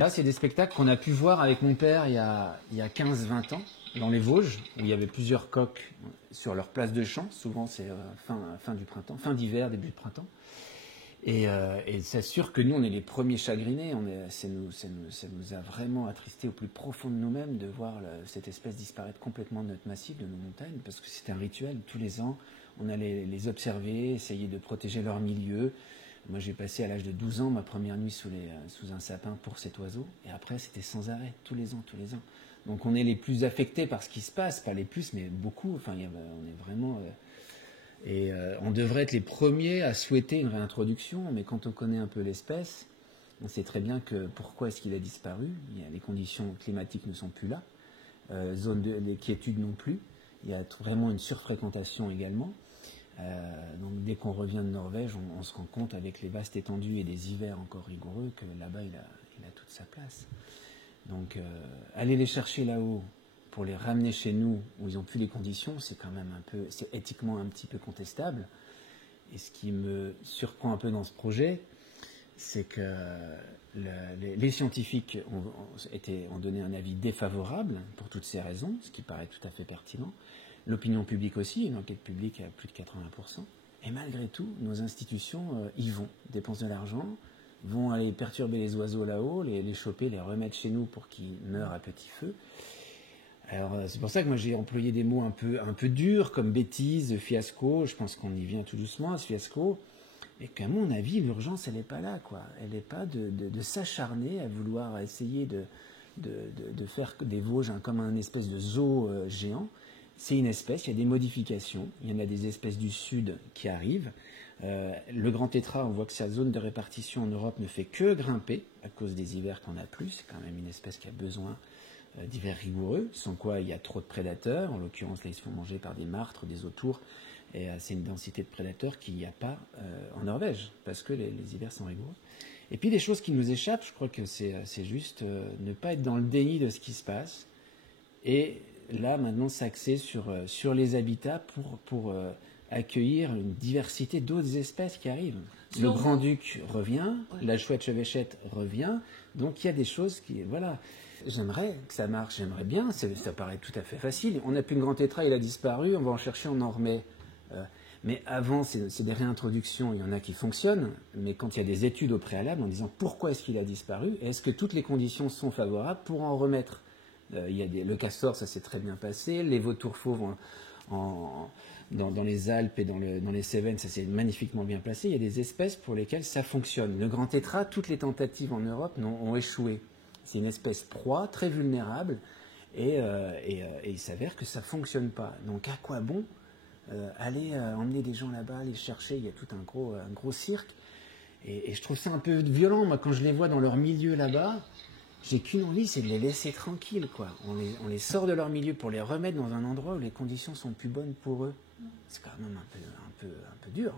Là, c'est des spectacles qu'on a pu voir avec mon père il y a 15-20 ans, dans les Vosges, où il y avait plusieurs coqs sur leur place de chant. Souvent, c'est fin du printemps, fin d'hiver, début de printemps. Et c'est sûr que nous, on est les premiers chagrinés. Ça nous a vraiment attristés au plus profond de nous-mêmes de voir cette espèce disparaître complètement de notre massif, de nos montagnes, parce que c'était un rituel. Tous les ans, on allait les observer, essayer de protéger leur milieu. Moi, j'ai passé à l'âge de 12 ans ma première nuit sous un sapin pour cet oiseau. Et après, c'était sans arrêt, tous les ans, tous les ans. Donc, on est les plus affectés par ce qui se passe, pas les plus, mais beaucoup. Enfin, on est vraiment... on devrait être les premiers à souhaiter une réintroduction, mais quand on connaît un peu l'espèce, on sait très bien que pourquoi est-ce qu'il a disparu. Les conditions climatiques ne sont plus là. Zone de quiétude non plus. Il y a vraiment une surfréquentation également. Donc dès qu'on revient de Norvège, on se rend compte avec les vastes étendues et des hivers encore rigoureux que là-bas il a toute sa place. Donc aller les chercher là-haut pour les ramener chez nous où ils n'ont plus les conditions, c'est quand même c'est éthiquement un petit peu contestable. Et ce qui me surprend un peu dans ce projet, c'est que les scientifiques ont donné un avis défavorable pour toutes ces raisons, ce qui paraît tout à fait pertinent. L'opinion publique aussi, une enquête publique à plus de 80%. Et malgré tout, nos institutions y vont, dépensent de l'argent, vont aller perturber les oiseaux là-haut, les choper, les remettre chez nous pour qu'ils meurent à petit feu. Alors c'est pour ça que moi j'ai employé des mots un peu durs, comme bêtise, fiasco. Je pense qu'on y vient tout doucement à ce fiasco. Et qu'à mon avis, l'urgence, elle n'est pas là, quoi. Elle n'est pas de s'acharner à vouloir essayer de faire des Vosges comme un espèce de zoo géant. C'est une espèce, il y a des modifications. Il y en a des espèces du sud qui arrivent. Le grand tétras, on voit que sa zone de répartition en Europe ne fait que grimper à cause des hivers qu'on a plus. C'est quand même une espèce qui a besoin d'hivers rigoureux, sans quoi il y a trop de prédateurs. En l'occurrence, là, ils se font manger par des martres, des autours. Et c'est une densité de prédateurs qu'il n'y a pas en Norvège, parce que les hivers sont rigoureux. Et puis des choses qui nous échappent, je crois que c'est juste ne pas être dans le déni de ce qui se passe. Et là, maintenant, s'axer sur les habitats pour accueillir une diversité d'autres espèces qui arrivent. Le grand-duc revient, la chouette chevêchette revient, donc il y a des choses qui... Voilà. J'aimerais que ça marche, j'aimerais bien, ça paraît tout à fait facile. On n'a plus le grand tétras, il a disparu, on va en chercher, on en remet. Mais avant, c'est des réintroductions, il y en a qui fonctionnent, mais quand il y a des études au préalable en disant pourquoi est-ce qu'il a disparu, et est-ce que toutes les conditions sont favorables pour en remettre. Le castor, ça s'est très bien passé, les vautours fauves dans les Alpes et dans les Cévennes, ça s'est magnifiquement bien placé. Il y a des espèces pour lesquelles ça fonctionne. Le grand tétras, toutes les tentatives en Europe ont échoué. C'est une espèce proie, très vulnérable, et il s'avère que ça ne fonctionne pas. Donc à quoi bon aller emmener des gens là-bas, les chercher, il y a tout un gros cirque. Et je trouve ça un peu violent, moi, quand je les vois dans leur milieu là-bas, j'ai qu'une envie, c'est de les laisser tranquilles, quoi. On les sort de leur milieu pour les remettre dans un endroit où les conditions sont plus bonnes pour eux. C'est quand même un peu dur.